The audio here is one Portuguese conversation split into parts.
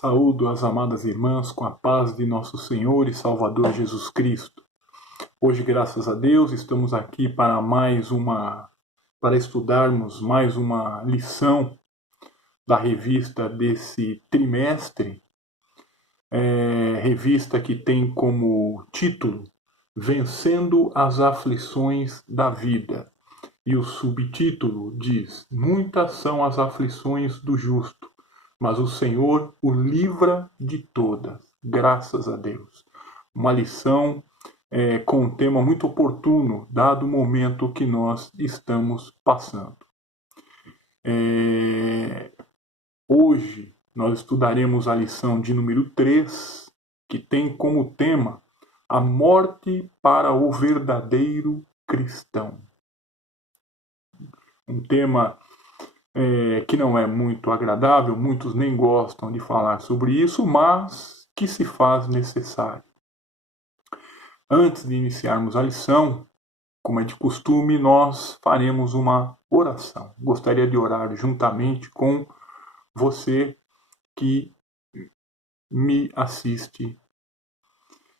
Saúdo as amadas irmãs com a paz de nosso Senhor e Salvador Jesus Cristo. Hoje, graças a Deus, estamos aqui para estudarmos mais uma lição da revista desse trimestre, revista que tem como título Vencendo as Aflições da Vida. E o subtítulo diz: Muitas são as aflições do justo, mas o Senhor o livra de todas. Graças a Deus. Uma lição com um tema muito oportuno, dado o momento que nós estamos passando. Hoje nós estudaremos a lição de número 3, que tem como tema a morte para o verdadeiro cristão. Um tema que não é muito agradável, muitos nem gostam de falar sobre isso, mas que se faz necessário. Antes de iniciarmos a lição, como é de costume, nós faremos uma oração. Gostaria de orar juntamente com você que me assiste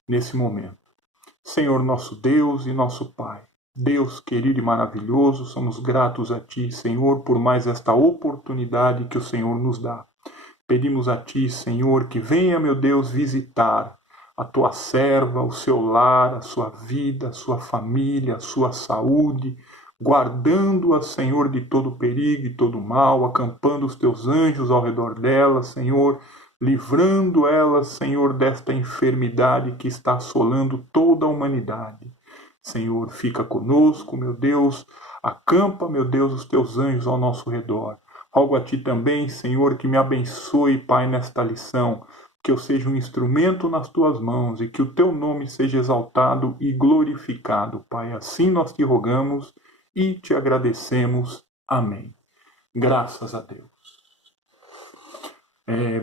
nesse momento. Senhor nosso Deus e nosso Pai, Deus querido e maravilhoso, somos gratos a Ti, Senhor, por mais esta oportunidade que o Senhor nos dá. Pedimos a Ti, Senhor, que venha, meu Deus, visitar a Tua serva, o seu lar, a sua vida, a sua família, a sua saúde, guardando-a, Senhor, de todo perigo e todo mal, acampando os Teus anjos ao redor dela, Senhor, livrando ela, Senhor, desta enfermidade que está assolando toda a humanidade. Senhor, fica conosco, meu Deus, acampa, meu Deus, os Teus anjos ao nosso redor. Rogo a Ti também, Senhor, que me abençoe, Pai, nesta lição, que eu seja um instrumento nas Tuas mãos e que o Teu nome seja exaltado e glorificado, Pai. Assim nós Te rogamos e Te agradecemos. Amém. Graças a Deus.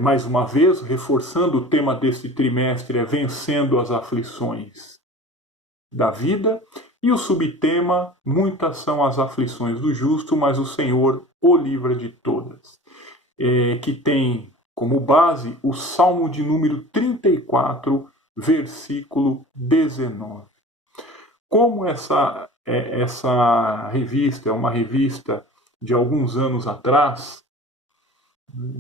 Mais uma vez, reforçando o tema deste trimestre, Vencendo as Aflições da Vida, e o subtema, Muitas são as aflições do justo, mas o Senhor o livra de todas, que tem como base o Salmo de número 34, versículo 19. Como essa revista é uma revista de alguns anos atrás,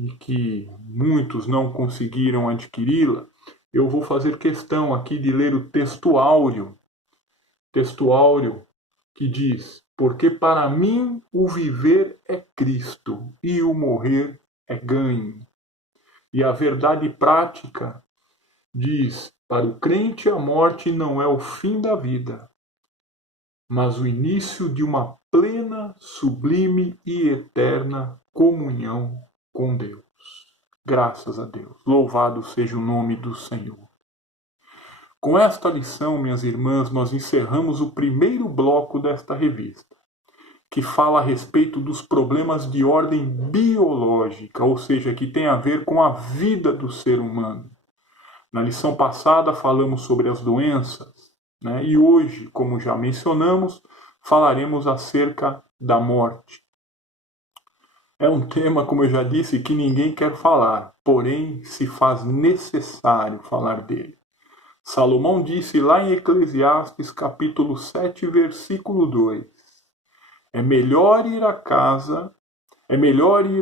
e que muitos não conseguiram adquiri-la, eu vou fazer questão aqui de ler o texto áureo que diz: Porque para mim o viver é Cristo e o morrer é ganho. E a verdade prática diz: para o crente a morte não é o fim da vida, mas o início de uma plena, sublime e eterna comunhão com Deus. Graças a Deus. Louvado seja o nome do Senhor. Com esta lição, minhas irmãs, nós encerramos o primeiro bloco desta revista, que fala a respeito dos problemas de ordem biológica, ou seja, que tem a ver com a vida do ser humano. Na lição passada falamos sobre as doenças, e hoje, como já mencionamos, falaremos acerca da morte. É um tema, como eu já disse, que ninguém quer falar, porém se faz necessário falar dele. Salomão disse lá em Eclesiastes capítulo 7, versículo 2: É melhor ir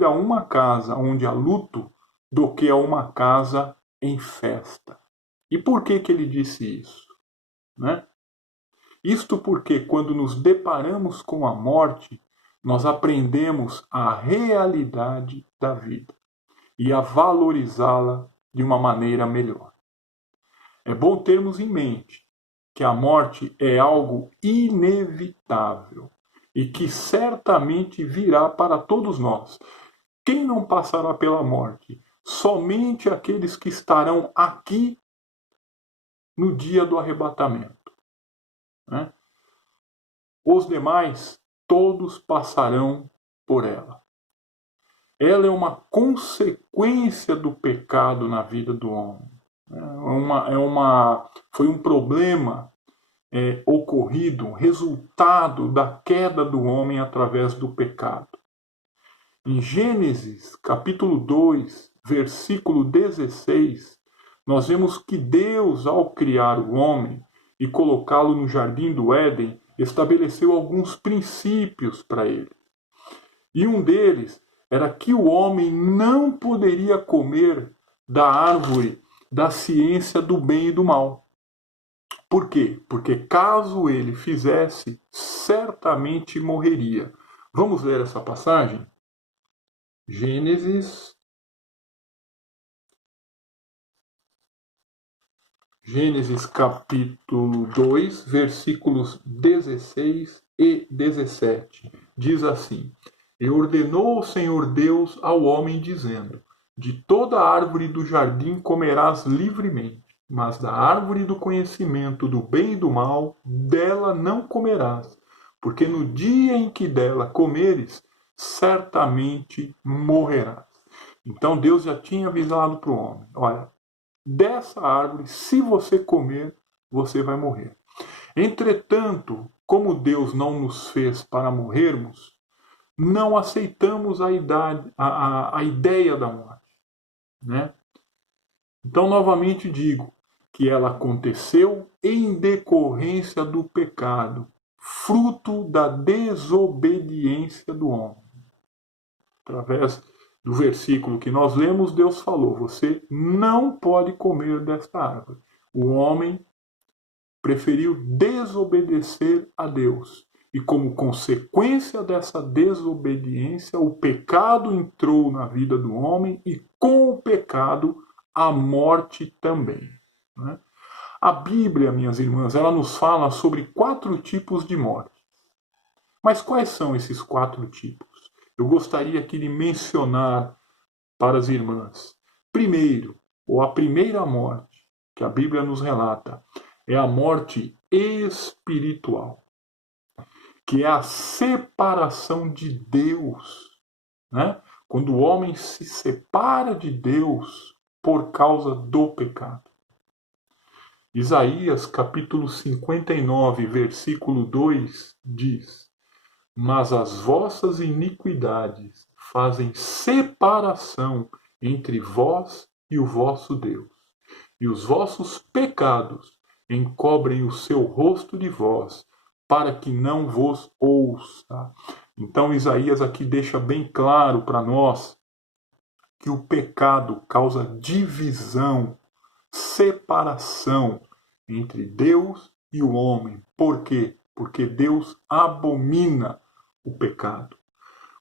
a uma casa onde há luto do que a uma casa em festa. E por que ele disse isso? Isto porque quando nos deparamos com a morte, nós aprendemos a realidade da vida e a valorizá-la de uma maneira melhor. É bom termos em mente que a morte é algo inevitável e que certamente virá para todos nós. Quem não passará pela morte? Somente aqueles que estarão aqui no dia do arrebatamento. Os demais, todos passarão por ela. Ela é uma consequência do pecado na vida do homem. Foi um problema ocorrido, resultado da queda do homem através do pecado. Em Gênesis, capítulo 2, versículo 16, nós vemos que Deus, ao criar o homem e colocá-lo no jardim do Éden, estabeleceu alguns princípios para ele. E um deles era que o homem não poderia comer da árvore da ciência do bem e do mal. Por quê? Porque caso ele fizesse, certamente morreria. Vamos ler essa passagem? Gênesis capítulo 2, versículos 16 e 17. Diz assim: E ordenou o Senhor Deus ao homem, dizendo: De toda árvore do jardim comerás livremente, mas da árvore do conhecimento do bem e do mal, dela não comerás, porque no dia em que dela comeres, certamente morrerás. Então Deus já tinha avisado para o homem: olha, dessa árvore, se você comer, você vai morrer. Entretanto, como Deus não nos fez para morrermos, não aceitamos a ideia da morte, né? Então, novamente digo que ela aconteceu em decorrência do pecado, fruto da desobediência do homem. Através do versículo que nós lemos, Deus falou: você não pode comer desta árvore. O homem preferiu desobedecer a Deus. E como consequência dessa desobediência, o pecado entrou na vida do homem e com o pecado a morte também, né? A Bíblia, minhas irmãs, ela nos fala sobre 4 tipos de morte. Mas quais são esses 4 tipos? Eu gostaria aqui de mencionar para as irmãs. Primeiro, ou a primeira morte que a Bíblia nos relata, é a morte espiritual, que é a separação de Deus, né? Quando o homem se separa de Deus por causa do pecado. Isaías capítulo 59, versículo 2 diz: Mas as vossas iniquidades fazem separação entre vós e o vosso Deus, e os vossos pecados encobrem o seu rosto de vós, para que não vos ouça. Então Isaías aqui deixa bem claro para nós que o pecado causa divisão, separação entre Deus e o homem. Por quê? Porque Deus abomina o pecado.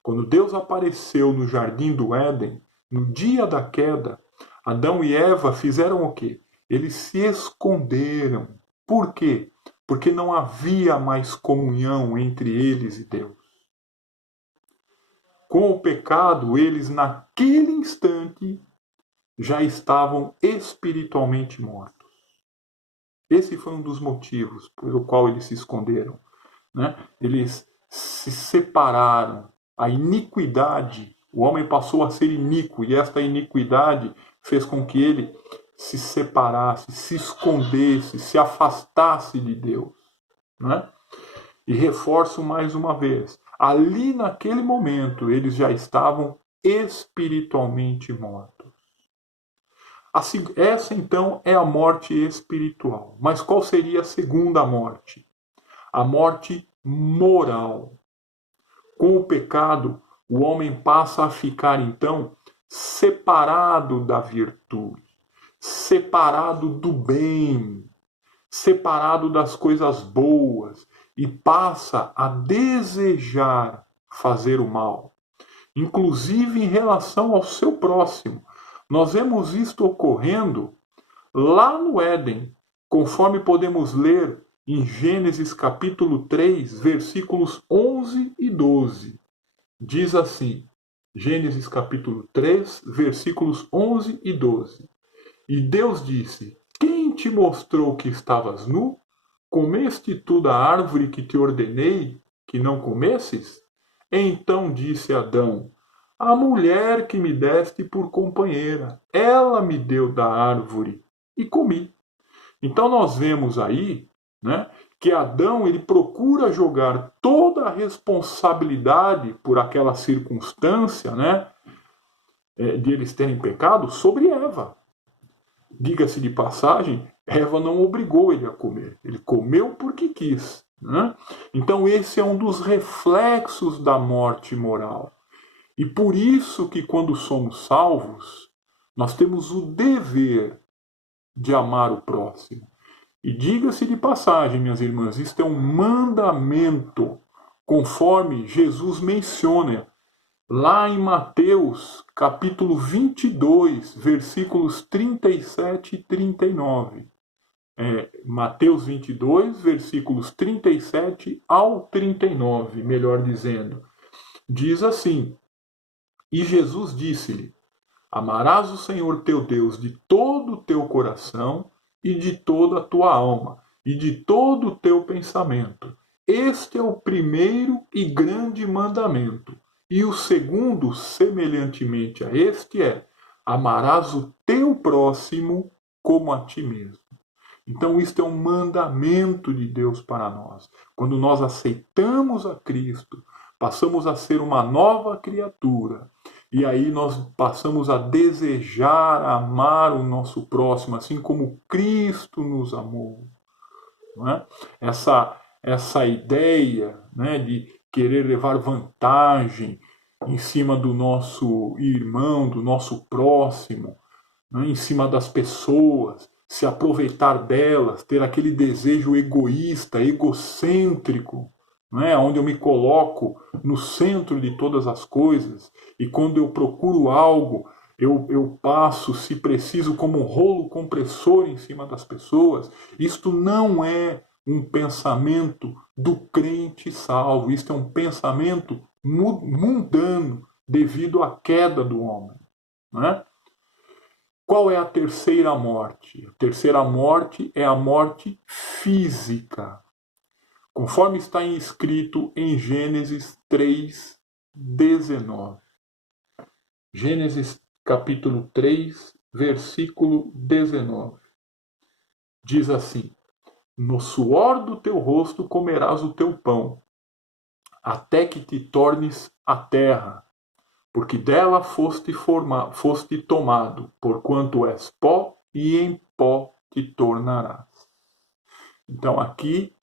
Quando Deus apareceu no jardim do Éden, no dia da queda, Adão e Eva fizeram o quê? Eles se esconderam. Por quê? Porque não havia mais comunhão entre eles e Deus. Com o pecado, eles naquele instante já estavam espiritualmente mortos. Esse foi um dos motivos pelo qual eles se esconderam, né? Eles se separaram. A iniquidade, o homem passou a ser iníquo, e esta iniquidade fez com que ele se separasse, se escondesse, se afastasse de Deus, né? E reforço mais uma vez, ali naquele momento eles já estavam espiritualmente mortos. Essa então é a morte espiritual. Mas qual seria a segunda morte? A morte moral. Com o pecado, o homem passa a ficar então separado da virtude, separado do bem, separado das coisas boas, e passa a desejar fazer o mal, inclusive em relação ao seu próximo. Nós vemos isto ocorrendo lá no Éden, conforme podemos ler em Gênesis capítulo 3, versículos 11 e 12. Diz assim, Gênesis capítulo 3, versículos 11 e 12. E Deus disse: Quem te mostrou que estavas nu? Comeste tu da árvore que te ordenei que não comesses? Então disse Adão: A mulher que me deste por companheira, ela me deu da árvore e comi. Então nós vemos aí, né, que Adão ele procura jogar toda a responsabilidade por aquela circunstância, né, de eles terem pecado sobre Eva. Diga-se de passagem, Eva não obrigou ele a comer. Ele comeu porque quis. Né? Então esse é um dos reflexos da morte moral. E por isso que quando somos salvos, nós temos o dever de amar o próximo. E diga-se de passagem, minhas irmãs, isto é um mandamento, conforme Jesus menciona lá em Mateus, capítulo 22, versículos 37 e 39. Mateus 22, versículos 37 ao 39, melhor dizendo. Diz assim: E Jesus disse-lhe: Amarás o Senhor teu Deus de todo o teu coração e de toda a tua alma e de todo o teu pensamento. Este é o primeiro e grande mandamento. E o segundo, semelhantemente a este, é: amarás o teu próximo como a ti mesmo. Então, isto é um mandamento de Deus para nós. Quando nós aceitamos a Cristo, passamos a ser uma nova criatura. E aí nós passamos a desejar amar o nosso próximo, assim como Cristo nos amou. Não é? Essa ideia, né, de querer levar vantagem em cima do nosso irmão, do nosso próximo, né, em cima das pessoas, se aproveitar delas, ter aquele desejo egoísta, egocêntrico, né, onde eu me coloco no centro de todas as coisas, e quando eu procuro algo, eu passo, se preciso, como um rolo compressor em cima das pessoas. Isto não é um pensamento do crente salvo, isto é um pensamento mundano devido à queda do homem. Né? Qual é a terceira morte? A terceira morte é a morte física, conforme está escrito em Gênesis 3:19. Gênesis capítulo 3, versículo 19. Diz assim: No suor do teu rosto comerás o teu pão, até que te tornes a terra, porque dela foste tomado, porquanto és pó, e em pó te tornarás. Então aqui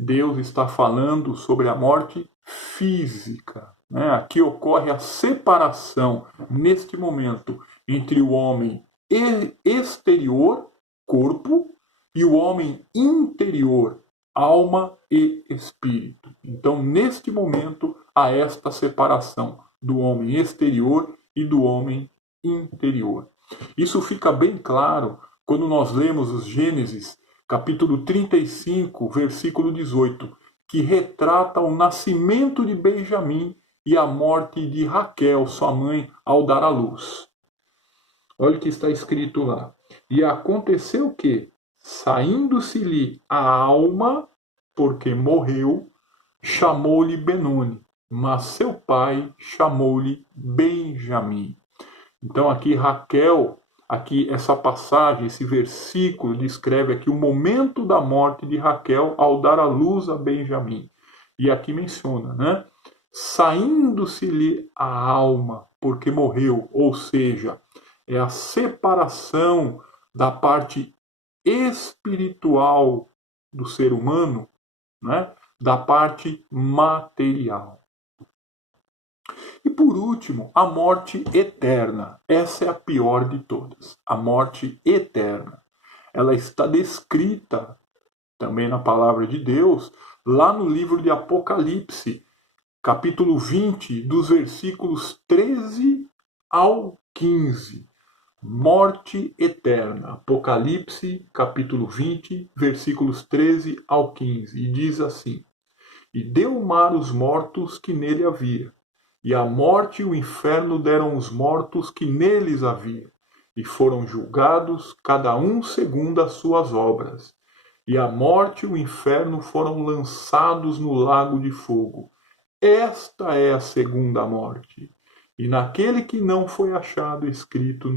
Deus está falando sobre a morte física. Né? Aqui ocorre a separação, neste momento, entre o homem exterior, corpo, e o homem interior, alma e espírito. Então, neste momento, há esta separação do homem exterior e do homem interior. Isso fica bem claro quando nós lemos os Gênesis, capítulo 35, versículo 18, que retrata o nascimento de Benjamim e a morte de Raquel, sua mãe, ao dar à luz. Olha o que está escrito lá. E aconteceu que, saindo-se-lhe a alma, porque morreu, chamou-lhe Benoni, mas seu pai chamou-lhe Benjamim. Então aqui Raquel, aqui essa passagem, esse versículo descreve aqui o momento da morte de Raquel ao dar à luz a Benjamim. E aqui menciona, né? Saindo-se-lhe a alma, porque morreu, ou seja, é a separação da parte espiritual do ser humano, né, da parte material. E por último, a morte eterna. Essa é a pior de todas. A morte eterna. Ela está descrita também na palavra de Deus, lá no livro de Apocalipse, capítulo 20, dos versículos 13 ao 15. Morte eterna. Apocalipse, capítulo 20, versículos 13 ao 15. E diz assim: E deu o mar os mortos que nele havia, e a morte e o inferno deram os mortos que neles havia, e foram julgados, cada um segundo as suas obras. E a morte e o inferno foram lançados no lago de fogo. Esta é a segunda morte. E naquele que não foi achado escrito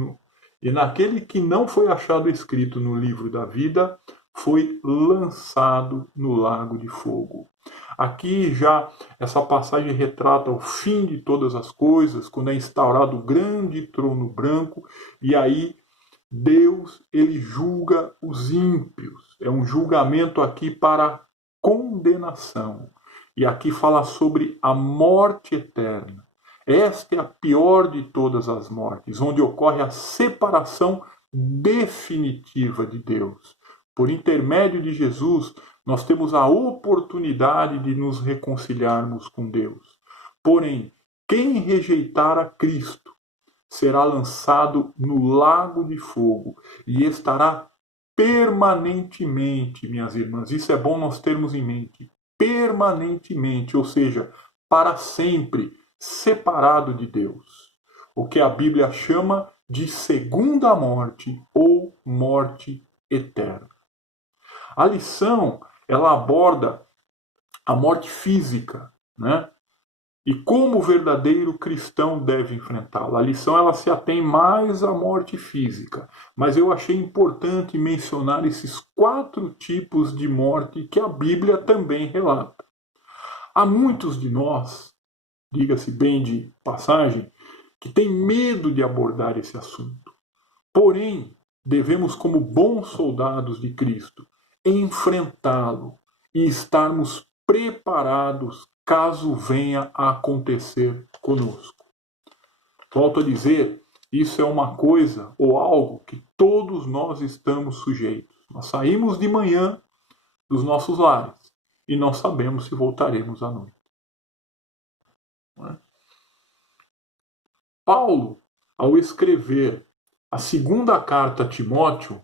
no livro da vida, foi lançado no lago de fogo. Aqui já essa passagem retrata o fim de todas as coisas, quando é instaurado o grande trono branco, e aí Deus, ele julga os ímpios. É um julgamento aqui para condenação. E aqui fala sobre a morte eterna. Esta é a pior de todas as mortes, onde ocorre a separação definitiva de Deus. Por intermédio de Jesus, nós temos a oportunidade de nos reconciliarmos com Deus. Porém, quem rejeitar a Cristo será lançado no lago de fogo e estará permanentemente, minhas irmãs. Isso é bom nós termos em mente. Permanentemente, ou seja, para sempre, separado de Deus. O que a Bíblia chama de segunda morte ou morte eterna. A lição, ela aborda a morte física, né? E como o verdadeiro cristão deve enfrentá-la. A lição, ela se atém mais à morte física, mas eu achei importante mencionar esses 4 tipos de morte que a Bíblia também relata. Há muitos de nós, diga-se bem de passagem, que têm medo de abordar esse assunto. Porém, devemos, como bons soldados de Cristo, enfrentá-lo e estarmos preparados caso venha a acontecer conosco. Volto a dizer, isso é uma coisa ou algo que todos nós estamos sujeitos. Nós saímos de manhã dos nossos lares e não sabemos se voltaremos à noite. Não é? Paulo, ao escrever a segunda carta a Timóteo,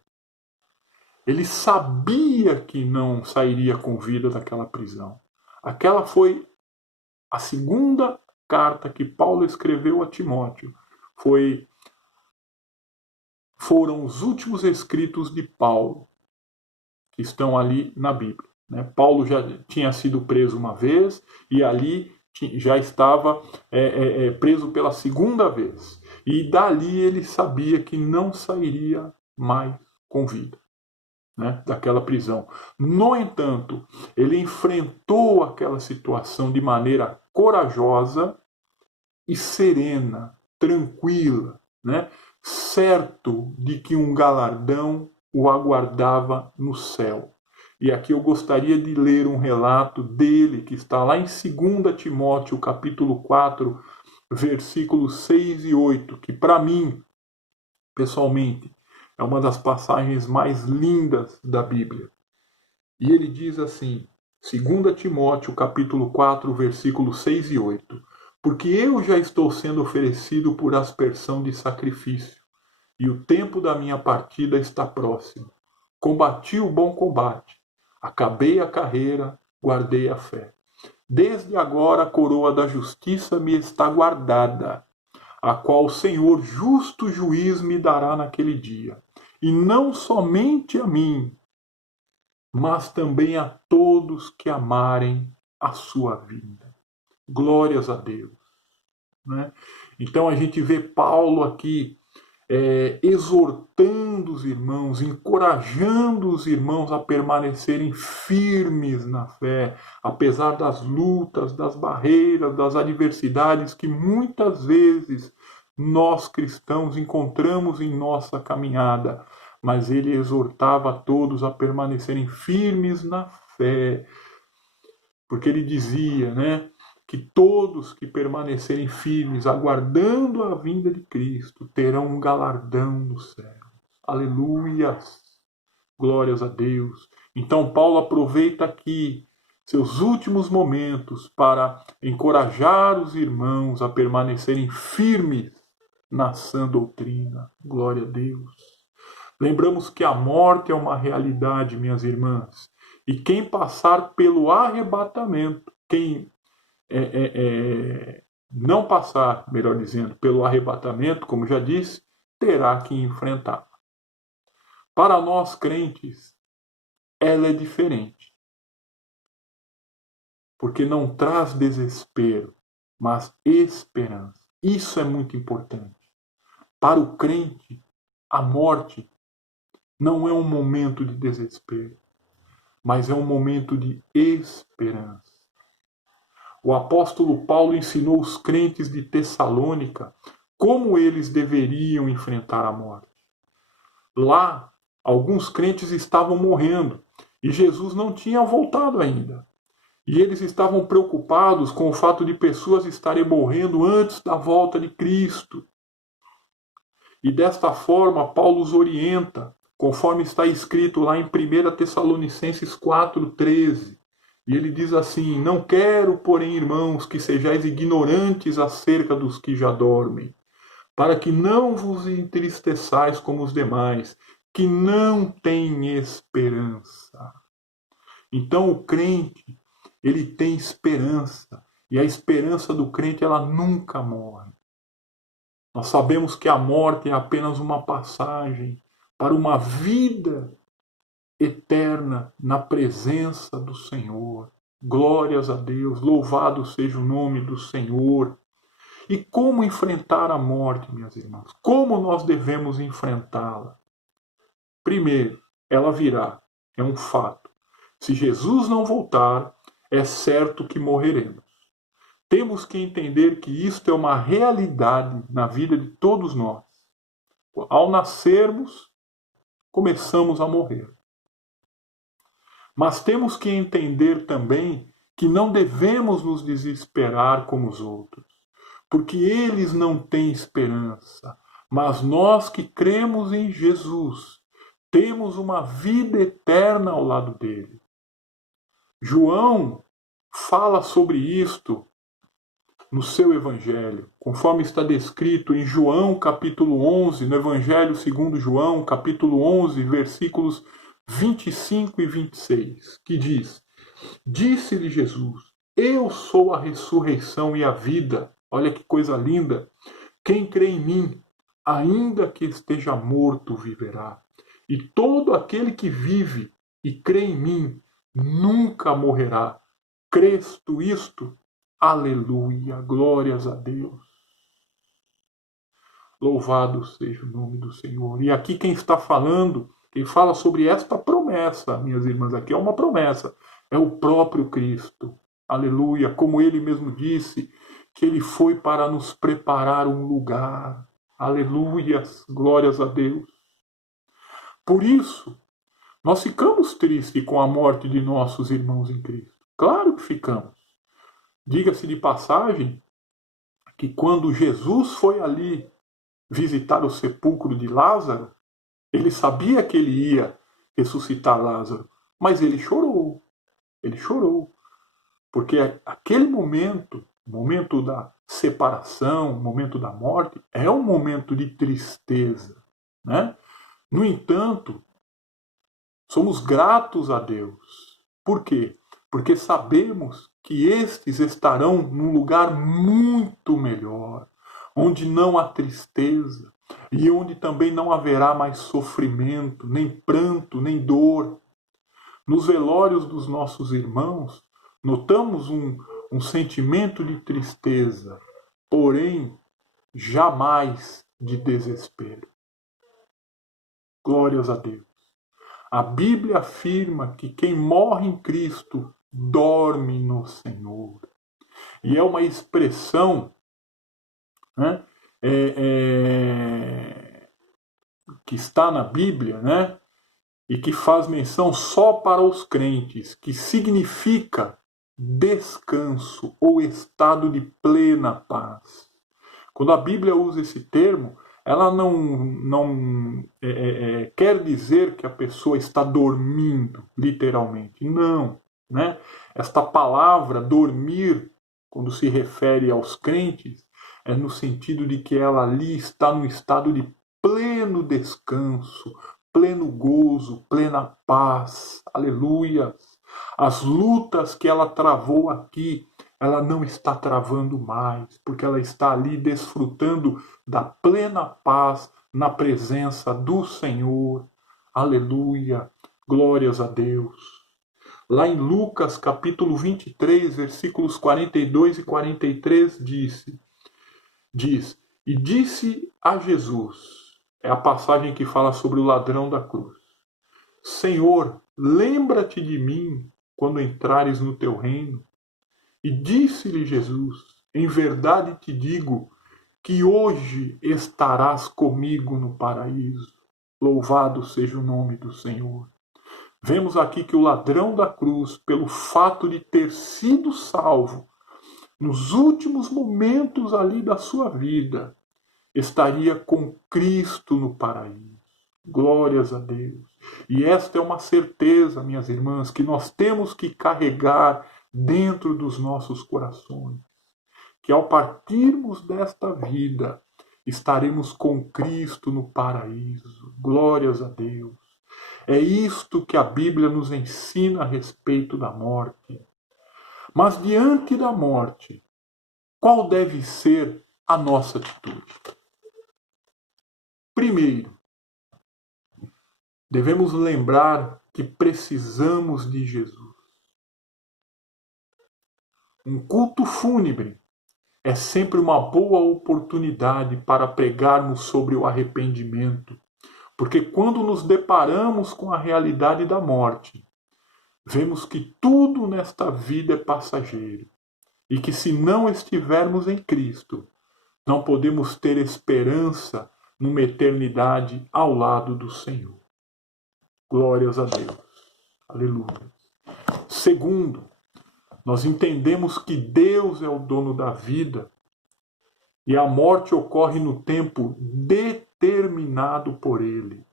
ele sabia que não sairia com vida daquela prisão. Aquela foi a segunda carta que Paulo escreveu a Timóteo. Foram os últimos escritos de Paulo, que estão ali na Bíblia. Né? Paulo já tinha sido preso uma vez e ali já estava preso pela segunda vez. E dali ele sabia que não sairia mais com vida. Né, daquela prisão. No entanto, ele enfrentou aquela situação de maneira corajosa e serena, tranquila, né, certo de que um galardão o aguardava no céu. E aqui eu gostaria de ler um relato dele, que está lá em 2 Timóteo, capítulo 4, versículos 6 e 8, que para mim, pessoalmente, é uma das passagens mais lindas da Bíblia. E ele diz assim, 2 Timóteo, capítulo 4, versículos 6 e 8. Porque eu já estou sendo oferecido por aspersão de sacrifício, e o tempo da minha partida está próximo. Combati o bom combate, acabei a carreira, guardei a fé. Desde agora a coroa da justiça me está guardada, a qual o Senhor justo juiz me dará naquele dia. E não somente a mim, mas também a todos que amarem a sua vida. Glórias a Deus. Né? Então a gente vê Paulo aqui exortando os irmãos, encorajando os irmãos a permanecerem firmes na fé, apesar das lutas, das barreiras, das adversidades que muitas vezes nós cristãos encontramos em nossa caminhada. Mas ele exortava a todos a permanecerem firmes na fé, porque ele dizia, né, que todos que permanecerem firmes, aguardando a vinda de Cristo, terão um galardão no céu. Aleluias! Glórias a Deus! Então Paulo aproveita aqui seus últimos momentos para encorajar os irmãos a permanecerem firmes na sã doutrina. Glória a Deus! Lembramos que a morte é uma realidade, minhas irmãs. E quem passar pelo arrebatamento, quem não passar, melhor dizendo, pelo arrebatamento, como já disse, terá que enfrentar. Para nós crentes, ela é diferente. Porque não traz desespero, mas esperança. Isso é muito importante. Para o crente, a morte não é um momento de desespero. mas é um momento de esperança. O apóstolo Paulo ensinou os crentes de Tessalônica como eles deveriam enfrentar a morte. Lá, alguns crentes estavam morrendo e Jesus não tinha voltado ainda. E eles estavam preocupados com o fato de pessoas estarem morrendo antes da volta de Cristo. E desta forma, Paulo os orienta, conforme está escrito lá em 1 Tessalonicenses 4,13. E ele diz assim: Não quero, porém, irmãos, que sejais ignorantes acerca dos que já dormem, para que não vos entristeçais como os demais, que não têm esperança. Então o crente, ele tem esperança, e a esperança do crente, ela nunca morre. Nós sabemos que a morte é apenas uma passagem para uma vida eterna na presença do Senhor. Glórias a Deus, louvado seja o nome do Senhor. E como enfrentar a morte, minhas irmãs? Como nós devemos enfrentá-la? Primeiro, ela virá, é um fato. Se Jesus não voltar, é certo que morreremos. Temos que entender que isto é uma realidade na vida de todos nós. Ao nascermos, começamos a morrer. Mas temos que entender também que não devemos nos desesperar como os outros, porque eles não têm esperança. Mas nós que cremos em Jesus, temos uma vida eterna ao lado dele. João fala sobre isto no seu evangelho, conforme está descrito em João capítulo 11, no evangelho segundo João, capítulo 11, versículos 25 e 26, que diz: Disse-lhe Jesus: Eu sou a ressurreição e a vida. Olha que coisa linda. Quem crê em mim, ainda que esteja morto, viverá. E todo aquele que vive e crê em mim, nunca morrerá. Crês tu isto? Aleluia, glórias a Deus. Louvado seja o nome do Senhor. E aqui quem está falando, quem fala sobre esta promessa, minhas irmãs, aqui é uma promessa, é o próprio Cristo. Aleluia, como ele mesmo disse, que ele foi para nos preparar um lugar. Aleluia, glórias a Deus. Por isso, nós ficamos tristes com a morte de nossos irmãos em Cristo. Claro que ficamos. Diga-se de passagem que quando Jesus foi ali visitar o sepulcro de Lázaro, ele sabia que ele ia ressuscitar Lázaro, mas ele chorou. Ele chorou. Porque aquele momento, o momento da separação, o momento da morte, é um momento de tristeza, né? No entanto, somos gratos a Deus. Por quê? Porque sabemos que estes estarão num lugar muito melhor, onde não há tristeza e onde também não haverá mais sofrimento, nem pranto, nem dor. Nos velórios dos nossos irmãos, notamos um sentimento de tristeza, porém jamais de desespero. Glórias a Deus. A Bíblia afirma que quem morre em Cristo dorme no Senhor. E é uma expressão, né, que está na Bíblia, né, e que faz menção só para os crentes, que significa descanso ou estado de plena paz. Quando a Bíblia usa esse termo, ela não quer dizer que a pessoa está dormindo, literalmente. Não. Né? Esta palavra, dormir, quando se refere aos crentes, é no sentido de que ela ali está no estado de pleno descanso, pleno gozo, plena paz. Aleluia! As lutas que ela travou aqui, ela não está travando mais, porque ela está ali desfrutando da plena paz na presença do Senhor. Aleluia! Glórias a Deus. Lá em Lucas capítulo 23, versículos 42 e 43 diz: E disse a Jesus, é a passagem que fala sobre o ladrão da cruz: Senhor, lembra-te de mim quando entrares no teu reino. E disse-lhe Jesus: em verdade te digo que hoje estarás comigo no paraíso. Louvado seja o nome do Senhor. Vemos aqui que o ladrão da cruz, pelo fato de ter sido salvo nos últimos momentos ali da sua vida, estaria com Cristo no paraíso. Glórias a Deus. E esta é uma certeza, minhas irmãs, que nós temos que carregar dentro dos nossos corações. Que ao partirmos desta vida, estaremos com Cristo no paraíso. Glórias a Deus. É isto que a Bíblia nos ensina a respeito da morte. Mas diante da morte, qual deve ser a nossa atitude? Primeiro, devemos lembrar que precisamos de Jesus. Um culto fúnebre é sempre uma boa oportunidade para pregarmos sobre o arrependimento, porque quando nos deparamos com a realidade da morte, vemos que tudo nesta vida é passageiro e que se não estivermos em Cristo, não podemos ter esperança numa eternidade ao lado do Senhor. Glórias a Deus. Aleluia. Segundo, nós entendemos que Deus é o dono da vida e a morte ocorre no tempo determinado por Ele.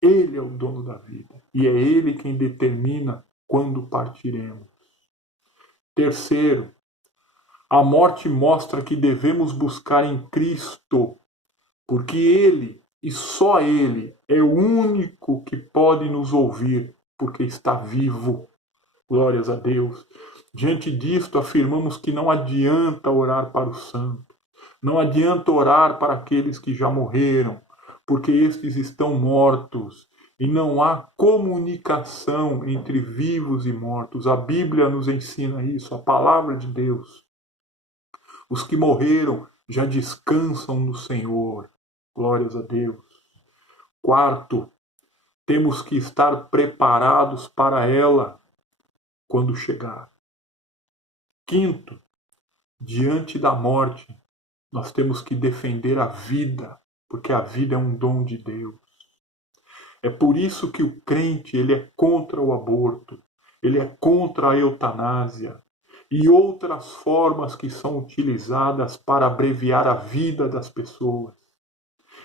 Ele é o dono da vida e é Ele quem determina quando partiremos. Terceiro, a morte mostra que devemos buscar em Cristo, porque Ele e só Ele é o único que pode nos ouvir, porque está vivo. Glórias a Deus. Diante disto, afirmamos que não adianta orar para os santos, não adianta orar para aqueles que já morreram, porque estes estão mortos e não há comunicação entre vivos e mortos. A Bíblia nos ensina isso, a palavra de Deus. Os que morreram já descansam no Senhor. Glórias a Deus. Quarto, temos que estar preparados para ela quando chegar. Quinto, diante da morte, nós temos que defender a vida, porque a vida é um dom de Deus. É por isso que o crente ele é contra o aborto, ele é contra a eutanásia e outras formas que são utilizadas para abreviar a vida das pessoas.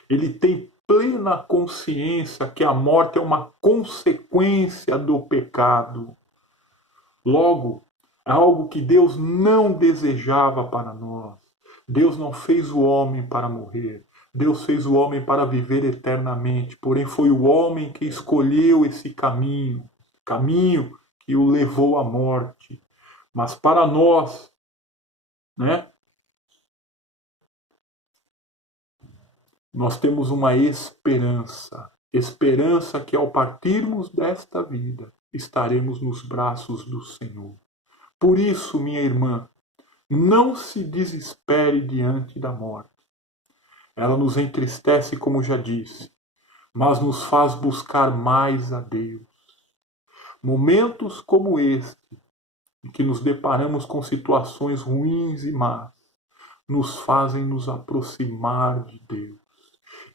Ele tem plena consciência que a morte é uma consequência do pecado. Logo, é algo que Deus não desejava para nós. Deus não fez o homem para morrer. Deus fez o homem para viver eternamente. Porém, foi o homem que escolheu esse caminho que o levou à morte. Mas para nós, né, nós temos uma esperança. Esperança que ao partirmos desta vida, estaremos nos braços do Senhor. Por isso, minha irmã, não se desespere diante da morte. Ela nos entristece, como já disse, mas nos faz buscar mais a Deus. Momentos como este, em que nos deparamos com situações ruins e más, nos fazem nos aproximar de Deus.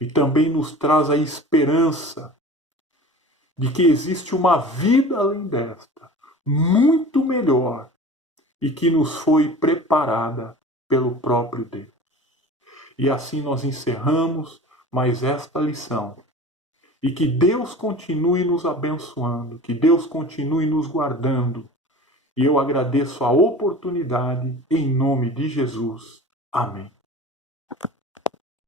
E também nos traz a esperança de que existe uma vida além desta, muito melhor, e que nos foi preparada pelo próprio Deus. E assim nós encerramos mais esta lição. E que Deus continue nos abençoando, que Deus continue nos guardando. E eu agradeço a oportunidade em nome de Jesus. Amém.